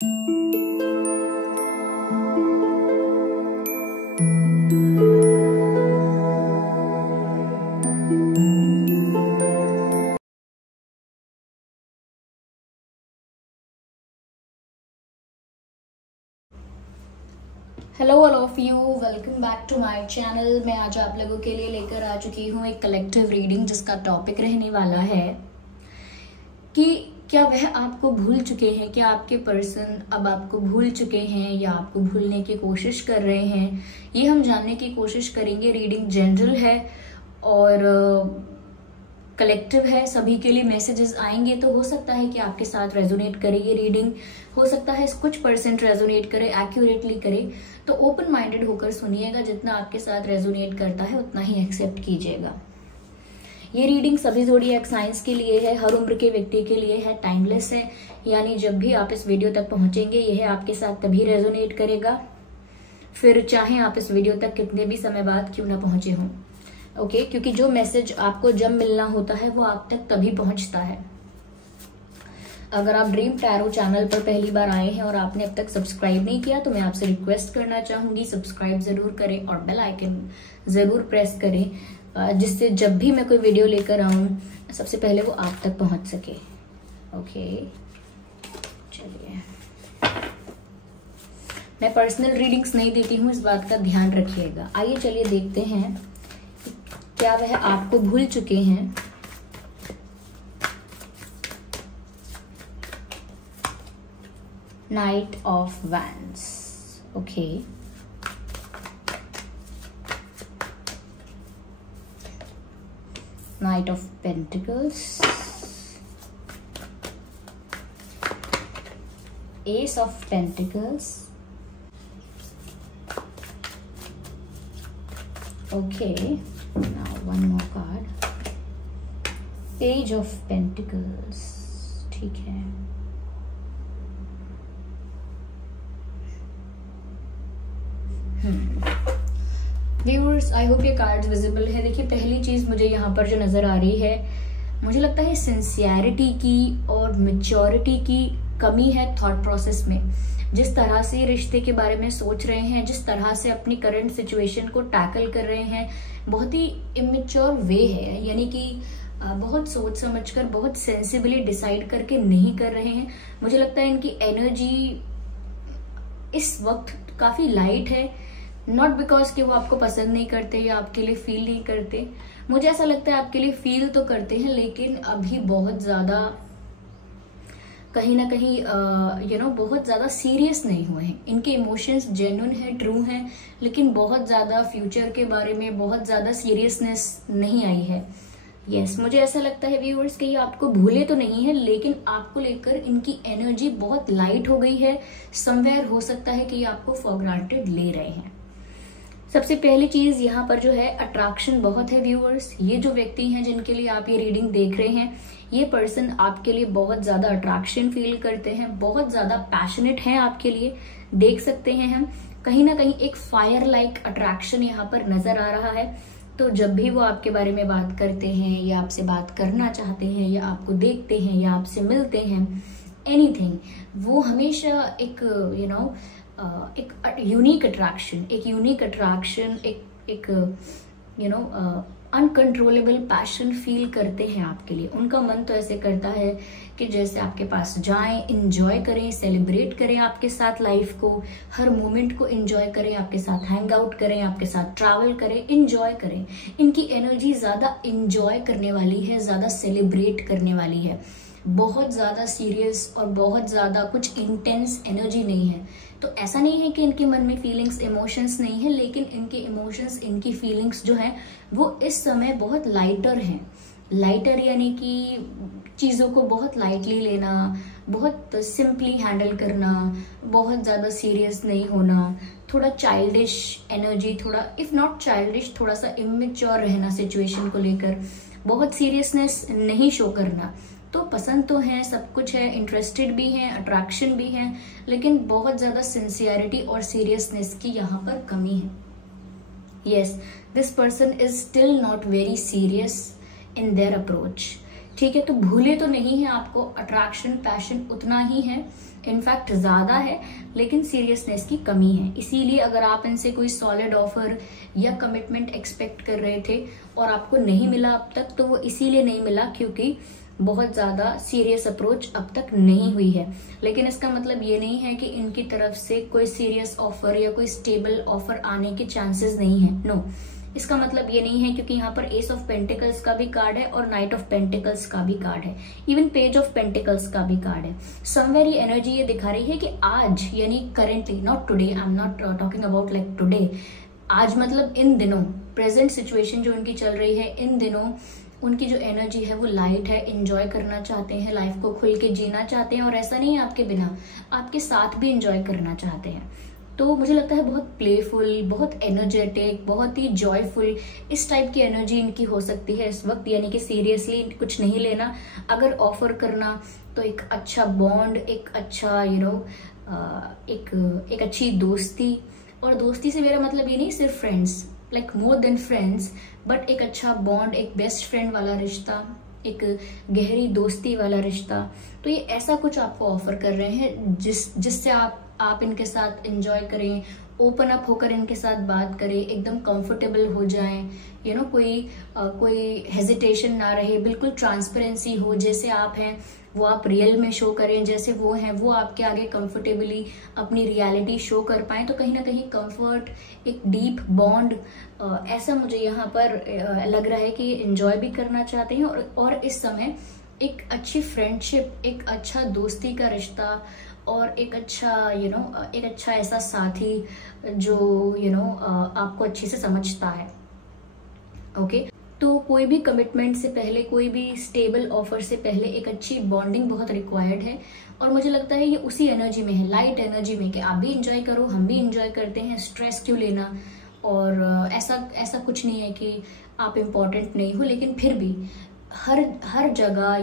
Hello all of you, welcome back to my channel. मैं आज आप लोगों के लिए लेकर आ चुकी हूँ एक कलेक्टिव रीडिंग जिसका टॉपिक रहने वाला है कि क्या वह आपको भूल चुके हैं, क्या आपके पर्सन अब आपको भूल चुके हैं या आपको भूलने की कोशिश कर रहे हैं। ये हम जानने की कोशिश करेंगे। रीडिंग जनरल है और कलेक्टिव है, सभी के लिए मैसेजेस आएंगे, तो हो सकता है कि आपके साथ रेजोनेट करे ये रीडिंग, हो सकता है कुछ परसेंट रेजोनेट करे, एक्यूरेटली करे। तो ओपन माइंडेड होकर सुनिएगा, जितना आपके साथ रेजोनेट करता है उतना ही एक्सेप्ट कीजिएगा। ये रीडिंग सभी ज़ोडिएक साइंस के लिए है, हर उम्र के व्यक्ति के लिए है, टाइमलेस है, यानी जब भी आप इस वीडियो तक पहुंचेंगे यह आपके साथ तभी रेजोनेट करेगा, फिर चाहे आप इस वीडियो तक कितने भी समय बाद क्यों ना पहुंचे हों। ओके, क्योंकि जो मैसेज आपको जब मिलना होता है वो आप तक तभी पहुंचता है। अगर आप ड्रीम टैरो चैनल पर पहली बार आए हैं और आपने अब तक सब्सक्राइब नहीं किया तो मैं आपसे रिक्वेस्ट करना चाहूंगी, सब्सक्राइब जरूर करें और बेल आइकन जरूर प्रेस करें, जिससे जब भी मैं कोई वीडियो लेकर आऊं सबसे पहले वो आप तक पहुंच सके। ओके, चलिए, मैं पर्सनल रीडिंग्स नहीं देती हूँ, इस बात का ध्यान रखिएगा। आइए चलिए देखते हैं क्या वह आपको भूल चुके हैं। Night of wands. Okay, night of pentacles, S of pentacles. Okay, now one more card, Page of Pentacles। ठीक है, व्यूअर्स, आई होप ये कार्ड्स विजिबल है। देखिए, पहली चीज मुझे यहाँ पर जो नजर आ रही है, मुझे लगता है सिंसियरिटी की और मैच्योरिटी की कमी है थॉट प्रोसेस में। जिस तरह से रिश्ते के बारे में सोच रहे हैं, जिस तरह से अपनी करंट सिचुएशन को टैकल कर रहे हैं, बहुत ही इमेच्योर वे है, यानी कि बहुत सोच समझकर, बहुत सेंसिबली डिसाइड करके नहीं कर रहे हैं। मुझे लगता है इनकी एनर्जी इस वक्त काफी लाइट है, नॉट बिकॉज कि वो आपको पसंद नहीं करते या आपके लिए फील नहीं करते। मुझे ऐसा लगता है आपके लिए फील तो करते हैं, लेकिन अभी बहुत ज्यादा कहीं ना कहीं बहुत ज्यादा सीरियस नहीं हुए हैं। इनके इमोशंस जेन्युइन है, ट्रू हैं, लेकिन बहुत ज्यादा फ्यूचर के बारे में बहुत ज्यादा सीरियसनेस नहीं आई है। यस, मुझे ऐसा लगता है व्यूअर्स कि ये आपको भूले तो नहीं है, लेकिन आपको लेकर इनकी एनर्जी बहुत लाइट हो गई है। समवेयर हो सकता है कि ये आपको फॉर ग्रांटेड ले रहे हैं। सबसे पहली चीज यहाँ पर जो है, अट्रैक्शन बहुत है व्यूअर्स। ये जो व्यक्ति हैं जिनके लिए आप ये रीडिंग देख रहे हैं, ये पर्सन आपके लिए बहुत ज्यादा अट्रैक्शन फील करते हैं, बहुत ज्यादा पैशनेट हैं आपके लिए। देख सकते हैं हम कहीं ना कहीं एक फायर लाइक अट्रैक्शन यहाँ पर नजर आ रहा है। तो जब भी वो आपके बारे में बात करते हैं या आपसे बात करना चाहते हैं या आपको देखते हैं या आपसे मिलते हैं, एनीथिंग, वो हमेशा एक एक यूनिक अट्रैक्शन, एक अनकंट्रोलेबल पैशन फील करते हैं आपके लिए। उनका मन तो ऐसे करता है कि जैसे आपके पास जाएं, इंजॉय करें, सेलिब्रेट करें आपके साथ लाइफ को, हर मोमेंट को इंजॉय करें, आपके साथ हैंग आउट करें, आपके साथ ट्रैवल करें, इंजॉय करें। इनकी एनर्जी ज्यादा इंजॉय करने वाली है, ज्यादा सेलिब्रेट करने वाली है, बहुत ज्यादा सीरियस और बहुत ज्यादा कुछ इंटेंस एनर्जी नहीं है। तो ऐसा नहीं है कि इनके मन में फीलिंग्स, इमोशंस नहीं है, लेकिन इनके इमोशंस, इनकी फीलिंग्स जो हैं वो इस समय बहुत लाइटर हैं। लाइटर यानी कि चीज़ों को बहुत लाइटली लेना, बहुत सिंपली हैंडल करना, बहुत ज़्यादा सीरियस नहीं होना, थोड़ा चाइल्डिश एनर्जी, थोड़ा इफ नॉट चाइल्डिश, थोड़ा सा इमेच्योर रहना सिचुएशन को लेकर, बहुत सीरियसनेस नहीं शो करना। तो पसंद तो है, सब कुछ है, इंटरेस्टेड भी हैं, अट्रैक्शन भी है, लेकिन बहुत ज़्यादा सिंसियरिटी और सीरियसनेस की यहाँ पर कमी है। Yes, this person is still not very serious in their approach. ठीक है, तो भूले तो नहीं है आपको, अट्रैक्शन पैशन उतना ही है, इनफैक्ट ज्यादा है, लेकिन सीरियसनेस की कमी है। इसीलिए अगर आप इनसे कोई सॉलिड ऑफर या कमिटमेंट एक्सपेक्ट कर रहे थे और आपको नहीं मिला अब तक, तो वो इसीलिए नहीं मिला क्योंकि बहुत ज्यादा सीरियस अप्रोच अब तक नहीं हुई है। लेकिन इसका मतलब ये नहीं है कि इनकी तरफ से कोई सीरियस ऑफर या कोई स्टेबल ऑफर आने के चांसेस नहीं है, नो। इसका मतलब ये नहीं है, क्योंकि यहाँ पर एस ऑफ पेंटिकल्स का भी कार्ड है और नाइट ऑफ पेंटिकल्स का भी कार्ड है, इवन पेज ऑफ पेंटिकल्स का भी कार्ड है। समवेयर ये एनर्जी ये दिखा रही है कि आज, यानी currently, not today, I am not talking about like today, आज मतलब इन दिनों, प्रेजेंट सिचुएशन जो उनकी चल रही है, इन दिनों उनकी जो एनर्जी है वो लाइट है, एंजॉय करना चाहते हैं, लाइफ को खुल के जीना चाहते हैं, और ऐसा नहीं है आपके बिना, आपके साथ भी एंजॉय करना चाहते हैं। तो मुझे लगता है बहुत प्लेफुल, बहुत एनर्जेटिक, बहुत ही जॉयफुल, इस टाइप की एनर्जी इनकी हो सकती है इस वक्त। यानी कि सीरियसली कुछ नहीं लेना, अगर ऑफर करना तो एक अच्छा बॉन्ड, एक अच्छा एक अच्छी दोस्ती। और दोस्ती से मेरा मतलब ये नहीं सिर्फ friends, like more than friends, but एक अच्छा बॉन्ड, एक बेस्ट फ्रेंड वाला रिश्ता, एक गहरी दोस्ती वाला रिश्ता। तो ये ऐसा कुछ आपको ऑफर कर रहे हैं जिससे आप इनके साथ एंजॉय करें, ओपन अप होकर इनके साथ बात करें, एकदम कंफर्टेबल हो जाएं, कोई हेजिटेशन ना रहे, बिल्कुल ट्रांसपेरेंसी हो, जैसे आप हैं वो आप रियल में शो करें, जैसे वो हैं वो आपके आगे कंफर्टेबली अपनी रियलिटी शो कर पाएं। तो कहीं ना कहीं कंफर्ट, एक डीप बॉन्ड, ऐसा मुझे यहाँ पर लग रहा है कि एंजॉय भी करना चाहते हैं, और इस समय एक अच्छी फ्रेंडशिप, एक अच्छा दोस्ती का रिश्ता, और एक अच्छा ऐसा साथी जो आपको अच्छे से समझता है। ओके, तो कोई भी कमिटमेंट से पहले, कोई भी स्टेबल ऑफर से पहले एक अच्छी बॉन्डिंग बहुत रिक्वायर्ड है। और मुझे लगता है ये उसी एनर्जी में है, लाइट एनर्जी में, कि आप भी इंजॉय करो, हम भी इंजॉय करते हैं, स्ट्रेस क्यों लेना। और ऐसा कुछ नहीं है कि आप इम्पोर्टेंट नहीं हो, लेकिन फिर भी हर जगह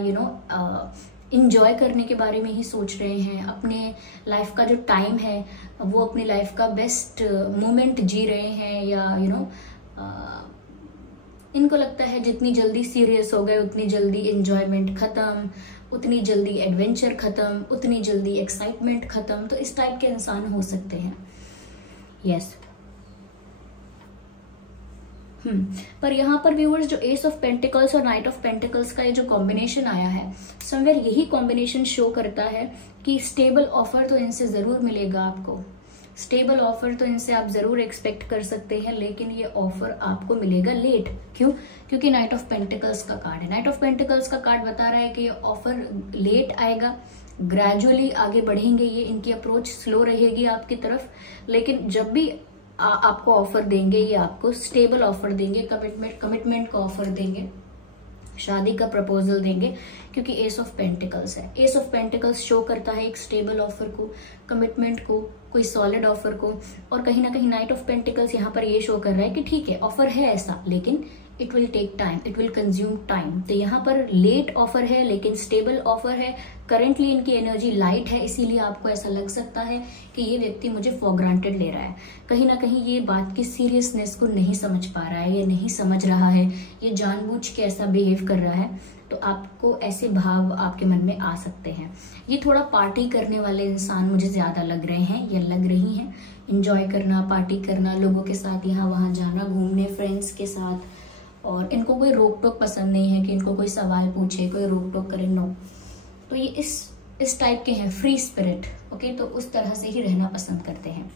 इंजॉय करने के बारे में ही सोच रहे हैं। अपने लाइफ का जो टाइम है वो अपनी लाइफ का बेस्ट मोमेंट जी रहे हैं, या इनको लगता है जितनी जल्दी सीरियस हो गए उतनी जल्दी एंजॉयमेंट खत्म, उतनी जल्दी एडवेंचर खत्म, उतनी जल्दी एक्साइटमेंट खत्म। तो इस टाइप के इंसान हो सकते हैं। यस पर यहाँ पर व्यूअर्स, जो एस ऑफ पेंटिकल्स और नाइट ऑफ पेंटिकल्स का ये जो कॉम्बिनेशन आया है, समवेयर यही कॉम्बिनेशन शो करता है कि स्टेबल ऑफर तो इनसे जरूर मिलेगा आपको, स्टेबल ऑफर तो इनसे आप जरूर एक्सपेक्ट कर सकते हैं, लेकिन ये ऑफर आपको मिलेगा लेट। क्यों? क्योंकि नाइट ऑफ पेंटिकल्स का कार्ड है। नाइट ऑफ पेंटिकल्स का कार्ड बता रहा है कि ये ऑफर लेट आएगा, ग्रेजुअली आगे बढ़ेंगे, ये इनकी अप्रोच स्लो रहेगी आपकी तरफ, लेकिन जब भी आपको ऑफर देंगे, ये आपको स्टेबल ऑफर देंगे, कमिटमेंट का ऑफर देंगे, शादी का प्रपोजल देंगे, क्योंकि एस ऑफ पेंटिकल्स है। एस ऑफ पेंटिकल्स शो करता है एक स्टेबल ऑफर को, कमिटमेंट को, कोई सॉलिड ऑफर को। और कहीं ना कहीं नाइट ऑफ पेंटिकल्स यहाँ पर ये शो कर रहा है कि ठीक है, ऑफर है ऐसा, लेकिन it will take time, it will consume time. तो यहाँ पर लेट ऑफर है लेकिन स्टेबल ऑफर है। करेंटली इनकी एनर्जी लाइट है, इसीलिए आपको ऐसा लग सकता है कि ये व्यक्ति मुझे फॉर ग्रांटेड ले रहा है। कहीं ना कहीं ये बात की सीरियसनेस को नहीं समझ पा रहा है, ये नहीं समझ रहा है, ये जानबूझ के ऐसा बिहेव कर रहा है। तो आपको ऐसे भाव आपके मन में आ सकते हैं। ये थोड़ा पार्टी करने वाले इंसान मुझे ज्यादा लग रहे हैं या लग रही हैं। इंजॉय करना, पार्टी करना, लोगों के साथ यहाँ वहां जाना, घूमने, फ्रेंड्स के साथ, और इनको कोई रोक टोक पसंद नहीं है कि इनको कोई सवाल पूछे, कोई रोक टोक करे, नो। तो ये इस टाइप के हैं, फ्री स्पिरिट। ओके, तो उस तरह से ही रहना पसंद करते हैं,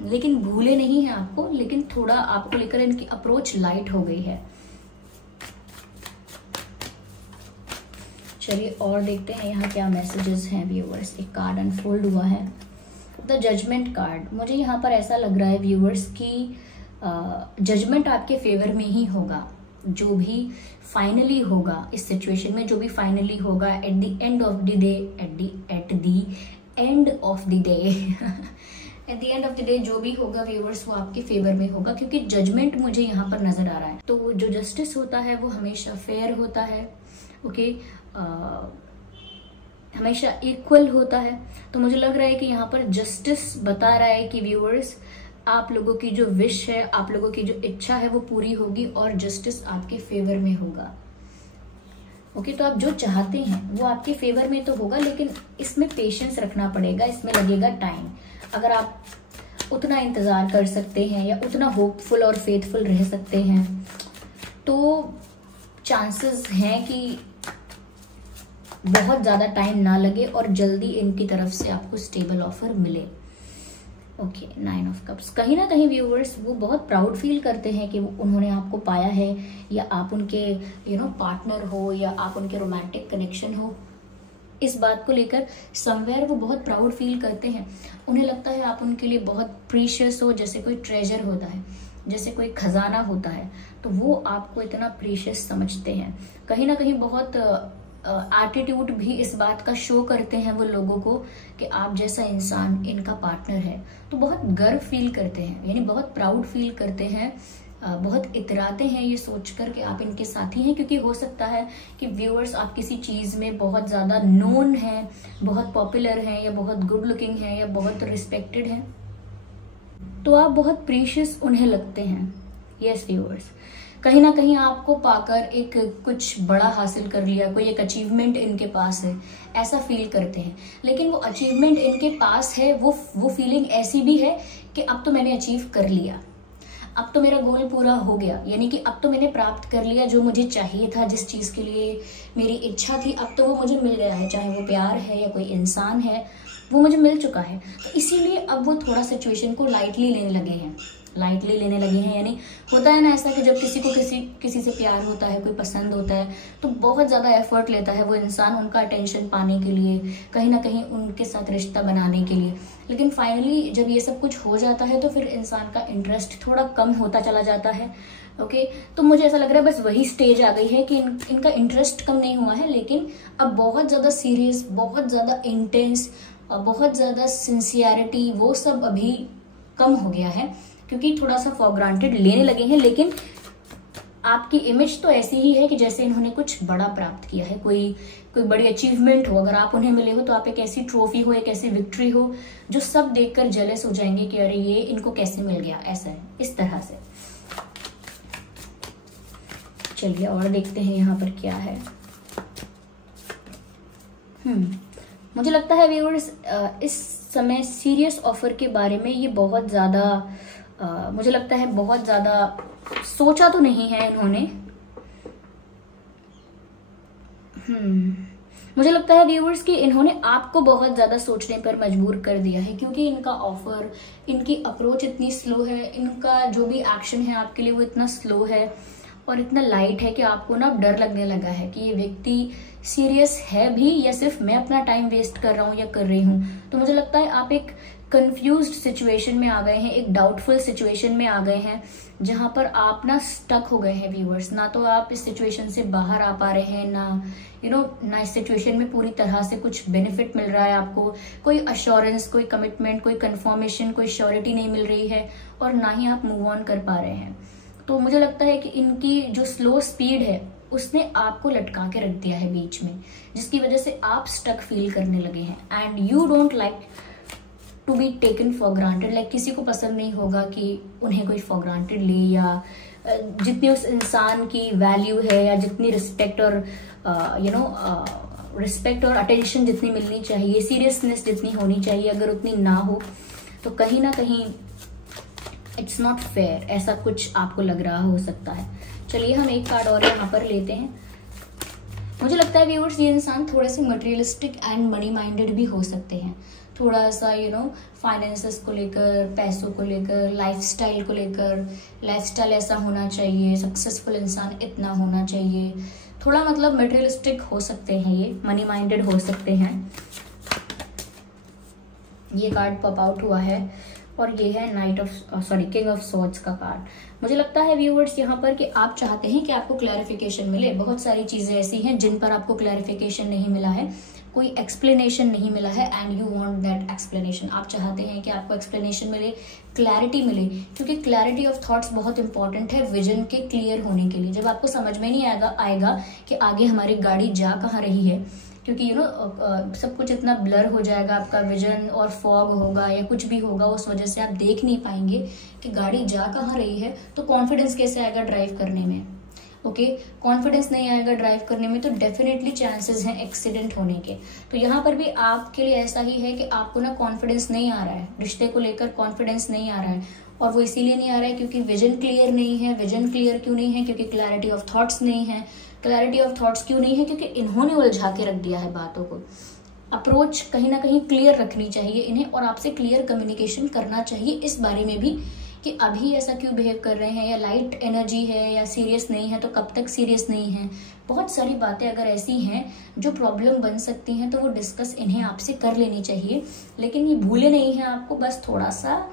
लेकिन भूले नहीं है आपको, लेकिन थोड़ा आपको लेकर इनकी अप्रोच लाइट हो गई है। चलिए और देखते हैं यहाँ क्या मैसेजेस हैं व्यूअर्स। एक कार्ड अनफोल्ड हुआ है, द जजमेंट कार्ड। मुझे यहाँ पर ऐसा लग रहा है व्यूअर्स की जजमेंट आपके फेवर में ही होगा। जो भी फाइनली होगा इस सिचुएशन में, जो भी फाइनली होगा at the end of the day, at the end of the day at the end of the day जो भी होगा व्यूअर्स वो आपके फेवर में होगा, क्योंकि जजमेंट मुझे यहाँ पर नजर आ रहा है। तो जो जस्टिस होता है वो हमेशा फेयर होता है, ओके, हमेशा इक्वल होता है। तो मुझे लग रहा है कि यहाँ पर जस्टिस बता रहा है कि व्यूअर्स आप लोगों की जो विश है, आप लोगों की जो इच्छा है वो पूरी होगी और जस्टिस आपके फेवर में होगा। ओके, तो आप जो चाहते हैं वो आपके फेवर में तो होगा, लेकिन इसमें पेशेंस रखना पड़ेगा, इसमें लगेगा टाइम। अगर आप उतना इंतज़ार कर सकते हैं या उतना होपफुल और फेथफुल रह सकते हैं तो चांसेस हैं कि बहुत ज़्यादा टाइम ना लगे और जल्दी इनकी तरफ से आपको स्टेबल ऑफर मिले। Okay, 9 of cups. कहीं ना कहीं व्यूअर्स वो बहुत प्राउड फील करते हैं कि उन्होंने आपको पाया है, या आप उनके पार्टनर हो, या आप उनके रोमांटिक कनेक्शन हो। इस बात को लेकर समवेयर वो बहुत प्राउड फील करते हैं। उन्हें लगता है आप उनके लिए बहुत प्रीशियस हो, जैसे कोई ट्रेजर होता है, जैसे कोई खजाना होता है, तो वो आपको इतना प्रीशियस समझते हैं। कहीं ना कहीं बहुत एटीट्यूड भी इस बात का शो करते हैं वो लोगों को कि आप जैसा इंसान इनका पार्टनर है, तो बहुत गर्व फील करते हैं, यानी बहुत प्राउड फील करते हैं, बहुत इतराते हैं ये सोचकर कि आप इनके साथी हैं। क्योंकि हो सकता है कि व्यूअर्स आप किसी चीज़ में बहुत ज़्यादा नोन हैं, बहुत पॉपुलर हैं, या बहुत गुड लुकिंग हैं, या बहुत रिस्पेक्टेड हैं, तो आप बहुत प्रीशियस उन्हें लगते हैं। यस व्यूअर्स, कहीं ना कहीं आपको पाकर एक कुछ बड़ा हासिल कर लिया, कोई एक अचीवमेंट इनके पास है, ऐसा फील करते हैं। लेकिन वो अचीवमेंट इनके पास है, वो फीलिंग ऐसी भी है कि अब तो मैंने अचीव कर लिया, अब तो मेरा गोल पूरा हो गया, यानी कि अब तो मैंने प्राप्त कर लिया जो मुझे चाहिए था, जिस चीज़ के लिए मेरी इच्छा थी, अब तो वो मुझे मिल गया है। चाहे वो प्यार है या कोई इंसान है, वो मुझे मिल चुका है। तो इसीलिए अब वो थोड़ा सिचुएशन को लाइटली लेने लगे हैं। यानी होता है ना ऐसा कि जब किसी को किसी से प्यार होता है, कोई पसंद होता है, तो बहुत ज़्यादा एफर्ट लेता है वो इंसान उनका अटेंशन पाने के लिए, कहीं ना कहीं उनके साथ रिश्ता बनाने के लिए। लेकिन फाइनली जब ये सब कुछ हो जाता है तो फिर इंसान का इंटरेस्ट थोड़ा कम होता चला जाता है। ओके, तो मुझे ऐसा लग रहा है बस वही स्टेज आ गई है कि इनका इंटरेस्ट कम नहीं हुआ है, लेकिन अब बहुत ज़्यादा सीरियस, बहुत ज़्यादा इंटेंस, बहुत ज़्यादा सिंसियरिटी, वो सब अभी कम हो गया है, क्योंकि थोड़ा सा फॉर ग्रांटेड लेने लगे हैं। लेकिन आपकी इमेज तो ऐसी ही है कि जैसे इन्होंने कुछ बड़ा प्राप्त किया है, कोई बड़ी अचीवमेंट हो। अगर आप उन्हें मिले हो तो आप एक ऐसी ट्रॉफी हो, एक ऐसी विक्ट्री हो जो सब देखकर जेलस हो जाएंगे कि अरे ये इनको कैसे मिल गया, ऐसा है, इस तरह से। चलिए और देखते हैं यहाँ पर क्या है। मुझे लगता है व्यूअर्स इस समय सीरियस ऑफर के बारे में ये बहुत ज्यादा मुझे लगता है बहुत ज्यादा सोचा तो नहीं है इन्होंने। मुझे लगता है व्यूअर्स कि इन्होंने आपको बहुत ज्यादा सोचने पर मजबूर कर दिया है, क्योंकि इनका ऑफर, इनकी अप्रोच इतनी स्लो है, इनका जो भी एक्शन है आपके लिए वो इतना स्लो है और इतना लाइट है कि आपको ना डर लगने लगा है कि ये व्यक्ति सीरियस है भी या सिर्फ मैं अपना टाइम वेस्ट कर रहा हूँ या कर रही हूँ। तो मुझे लगता है आप एक कंफ्यूज्ड सिचुएशन में आ गए हैं, एक डाउटफुल सिचुएशन में आ गए हैं, जहां पर आप ना स्टक हो गए हैं व्यूअर्स। ना तो आप इस सिचुएशन से बाहर आ पा रहे हैं, ना इस सिचुएशन में पूरी तरह से कुछ बेनिफिट मिल रहा है आपको, कोई अश्योरेंस, कोई कमिटमेंट, कोई कंफर्मेशन, कोई श्योरिटी नहीं मिल रही है, और ना ही आप मूव ऑन कर पा रहे हैं। तो मुझे लगता है कि इनकी जो स्लो स्पीड है उसने आपको लटका के रख दिया है बीच में, जिसकी वजह से आप स्टक फील करने लगे हैं। And you don't like to be taken for granted. Like किसी को पसंद नहीं होगा कि उन्हें कोई फॉर ग्रांटेड ले, या जितनी उस इंसान की वैल्यू है, या जितनी रिस्पेक्ट और रिस्पेक्ट और अटेंशन जितनी मिलनी चाहिए, सीरियसनेस जितनी होनी चाहिए, अगर उतनी ना हो तो कहीं ना कहीं इट्स नॉट फेयर, ऐसा कुछ आपको लग रहा हो सकता है। चलिए हम एक कार्ड और यहाँ पर लेते हैं। मुझे लगता है व्यूअर्स ये इंसान थोड़े से मटेरियलिस्टिक एंड मनी माइंडेड भी हो सकते हैं, थोड़ा सा फाइनेंसेस को लेकर, पैसों को लेकर, लाइफस्टाइल को लेकर, लाइफस्टाइल ऐसा होना चाहिए, सक्सेसफुल इंसान इतना होना चाहिए, थोड़ा मतलब मटेरियलिस्टिक हो सकते हैं, ये मनी माइंडेड हो सकते हैं। ये कार्ड पॉप आउट हुआ है और ये है किंग ऑफ सॉर्ड्स का कार्ड। मुझे लगता है व्यूअर्स यहाँ पर कि आप चाहते हैं कि आपको क्लैरिफिकेशन मिले। बहुत सारी चीजें ऐसी हैं जिन पर आपको क्लैरिफिकेशन नहीं मिला है, कोई एक्सप्लेनेशन नहीं मिला है, and you want that explanation. आप चाहते हैं कि आपको एक्सप्लेनेशन मिले, क्लैरिटी मिले, क्योंकि क्लैरिटी ऑफ थॉट्स बहुत इंपॉर्टेंट है विजन के क्लियर होने के लिए। जब आपको समझ में नहीं आएगा कि आगे हमारी गाड़ी जा कहाँ रही है, क्योंकि सब कुछ इतना ब्लर हो जाएगा, आपका विजन और फॉग होगा या कुछ भी होगा, उस वजह से आप देख नहीं पाएंगे कि गाड़ी जा कहाँ रही है, तो कॉन्फिडेंस कैसे आएगा ड्राइव करने में। ओके, कॉन्फिडेंस नहीं आएगा ड्राइव करने में तो डेफिनेटली चांसेस हैं एक्सीडेंट होने के। तो यहाँ पर भी आपके लिए ऐसा ही है कि आपको ना कॉन्फिडेंस नहीं आ रहा है, रिश्ते को लेकर कॉन्फिडेंस नहीं आ रहा है, और वो इसीलिए नहीं आ रहा है क्योंकि विजन क्लियर नहीं है। विजन क्लियर क्यों नहीं है? क्योंकि क्लैरिटी ऑफ थॉट्स नहीं है। क्लैरिटी ऑफ थॉट्स क्यों नहीं है? क्योंकि इन्होंने उलझा के रख दिया है बातों को। अप्रोच कहीं ना कहीं क्लियर रखनी चाहिए इन्हें, और आपसे क्लियर कम्युनिकेशन करना चाहिए इस बारे में भी कि अभी ऐसा क्यों बिहेव कर रहे हैं, या लाइट एनर्जी है या सीरियस नहीं है तो कब तक सीरियस नहीं है। बहुत सारी बातें अगर ऐसी हैं जो प्रॉब्लम बन सकती हैं तो वो डिस्कस इन्हें आपसे कर लेनी चाहिए। लेकिन ये भूले नहीं है आपको, बस थोड़ा सा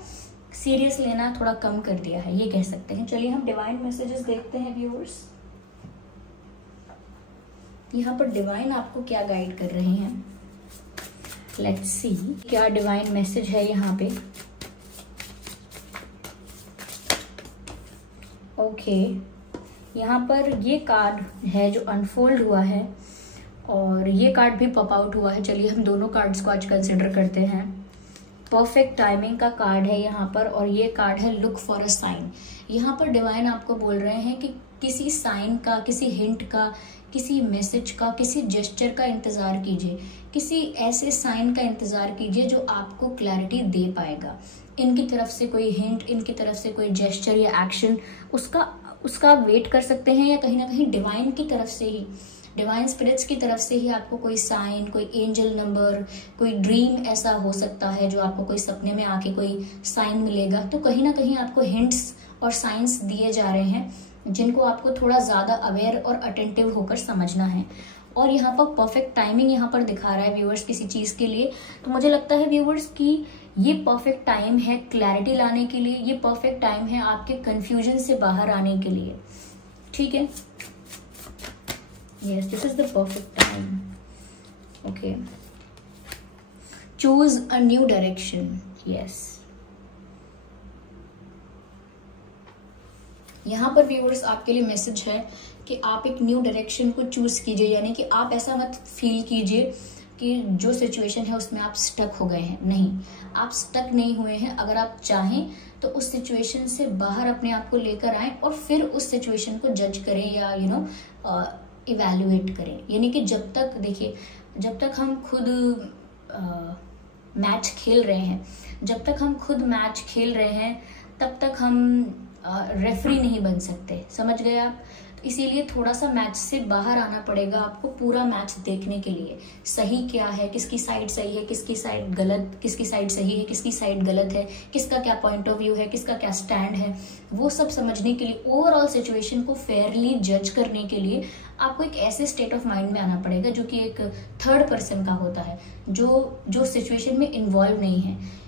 सीरियस लेना थोड़ा कम कर दिया है, ये कह सकते हैं। चलिए हम डिवाइन मैसेजेस देखते हैं व्यूअर्स। यहाँ पर डिवाइन आपको क्या गाइड कर रहे हैं, लेट्स सी क्या डिवाइन मैसेज है यहाँ पे। ओके, यहाँ पर ये कार्ड है जो अनफोल्ड हुआ है, और ये कार्ड भी पॉप आउट हुआ है। चलिए हम दोनों कार्ड्स को आज कंसिडर करते हैं। परफेक्ट टाइमिंग का कार्ड है यहाँ पर, और ये कार्ड है लुक फॉर अ साइन। यहाँ पर डिवाइन आपको बोल रहे हैं कि किसी साइन का, किसी हिंट का, किसी मैसेज का, किसी जेस्चर का इंतजार कीजिए, किसी ऐसे साइन का इंतजार कीजिए जो आपको क्लैरिटी दे पाएगा। इनकी तरफ से कोई हिंट, इनकी तरफ से कोई जेस्चर या एक्शन, उसका वेट कर सकते हैं, या कहीं ना कहीं डिवाइन की तरफ से ही, डिवाइन स्पिरिट्स की तरफ से ही आपको कोई साइन, कोई एंजल नंबर, कोई ड्रीम ऐसा हो सकता है जो आपको कोई सपने में आके कोई साइन मिलेगा। तो कहीं ना कहीं आपको हिंट्स और साइंस दिए जा रहे हैं जिनको आपको थोड़ा ज्यादा अवेयर और अटेंटिव होकर समझना है। और यहाँ पर परफेक्ट टाइमिंग यहाँ पर दिखा रहा है व्यूअर्स किसी चीज के लिए। तो मुझे लगता है व्यूअर्स कि ये परफेक्ट टाइम है क्लैरिटी लाने के लिए, ये परफेक्ट टाइम है आपके कंफ्यूजन से बाहर आने के लिए। ठीक है, yes, this is the perfect time. Okay, choose a new direction. Yes, यहाँ पर व्यूअर्स आपके लिए मैसेज है कि आप एक न्यू डायरेक्शन को चूज कीजिए, यानी कि आप ऐसा मत फील कीजिए कि जो सिचुएशन है उसमें आप स्टक हो गए हैं। नहीं, आप स्टक नहीं हुए हैं। अगर आप चाहें तो उस सिचुएशन से बाहर अपने आप को लेकर आए और फिर उस सिचुएशन को जज करें या इवैल्यूएट करें। यानी कि जब तक देखिए, जब तक हम खुद मैच खेल रहे हैं, जब तक हम खुद मैच खेल रहे हैं तब तक हम रेफरी नहीं बन सकते, समझ गए आप। तो इसीलिए थोड़ा सा मैच से बाहर आना पड़ेगा आपको पूरा मैच देखने के लिए। सही क्या है, किसकी साइड सही है, किसकी साइड गलत, किसकी साइड सही है, किसकी साइड गलत है, किसका क्या पॉइंट ऑफ व्यू है, किसका क्या स्टैंड है, वो सब समझने के लिए, ओवरऑल सिचुएशन को फेयरली जज करने के लिए आपको एक ऐसे स्टेट ऑफ माइंड में आना पड़ेगा जो कि एक थर्ड पर्सन का होता है, जो सिचुएशन में इन्वॉल्व नहीं है।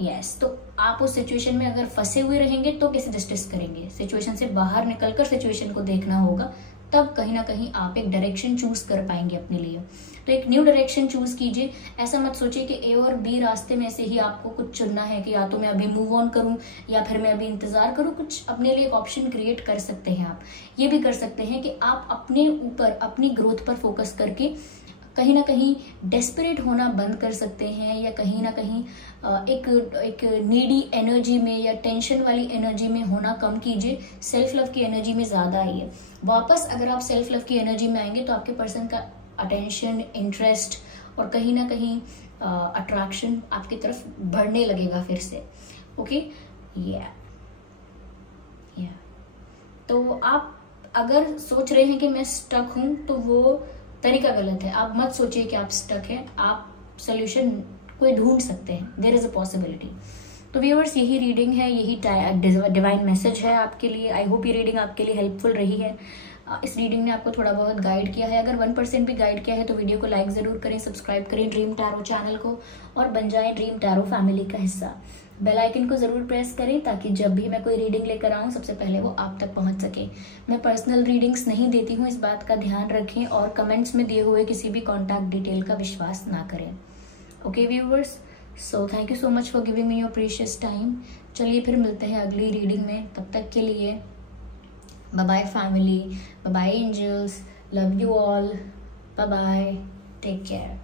यस, तो आप उस सिचुएशन में अगर फंसे हुए रहेंगे तो कैसे जस्टिस करेंगे। सिचुएशन से बाहर निकलकर सिचुएशन को देखना होगा, तब कहीं ना कहीं आप एक डायरेक्शन चूज कर पाएंगे अपने लिए। तो एक न्यू डायरेक्शन चूज कीजिए। ऐसा मत सोचिए कि ए और बी रास्ते में से ही आपको कुछ चुनना है कि या तो मैं अभी मूव ऑन करूं या फिर मैं अभी इंतजार करूं। कुछ अपने लिए एक ऑप्शन क्रिएट कर सकते हैं आप। ये भी कर सकते हैं कि आप अपने ऊपर, अपनी ग्रोथ पर फोकस करके कहीं ना कहीं डेस्परेट होना बंद कर सकते हैं, या कहीं ना कहीं एक नीडी एनर्जी में या टेंशन वाली एनर्जी में होना कम कीजिए। सेल्फ लव की एनर्जी में ज्यादा आइए। वापस अगर आप सेल्फ लव की एनर्जी में आएंगे तो आपके पर्सन का अटेंशन, इंटरेस्ट और कहीं ना कहीं अट्रैक्शन आपकी तरफ बढ़ने लगेगा फिर से। ओके, तो आप अगर सोच रहे हैं कि मैं स्टक हूं तो वो तरीका गलत है। आप मत सोचिए कि आप स्टक हैं, आप सोल्यूशन कोई ढूंढ सकते हैं। There is a possibility. तो व्यूअर्स, यही रीडिंग है, यही डिवाइन मैसेज है आपके लिए। आई होप ये रीडिंग आपके लिए हेल्पफुल रही है। इस रीडिंग ने आपको थोड़ा बहुत गाइड किया है। अगर 1% भी गाइड किया है तो वीडियो को लाइक जरूर करें, सब्सक्राइब करें ड्रीम टैरो चैनल को और बन जाए ड्रीम टैरो फैमिली का हिस्सा। बेल आइकन को जरूर प्रेस करें ताकि जब भी मैं कोई रीडिंग लेकर आऊं सबसे पहले वो आप तक पहुंच सके। मैं पर्सनल रीडिंग्स नहीं देती हूं, इस बात का ध्यान रखें, और कमेंट्स में दिए हुए किसी भी कॉन्टैक्ट डिटेल का विश्वास ना करें। Okay viewers, so thank you so much for giving me your precious time. चलिए फिर मिलते हैं अगली रीडिंग में। तब तक के लिए bye bye family, bye bye angels, love you all, bye bye, take care.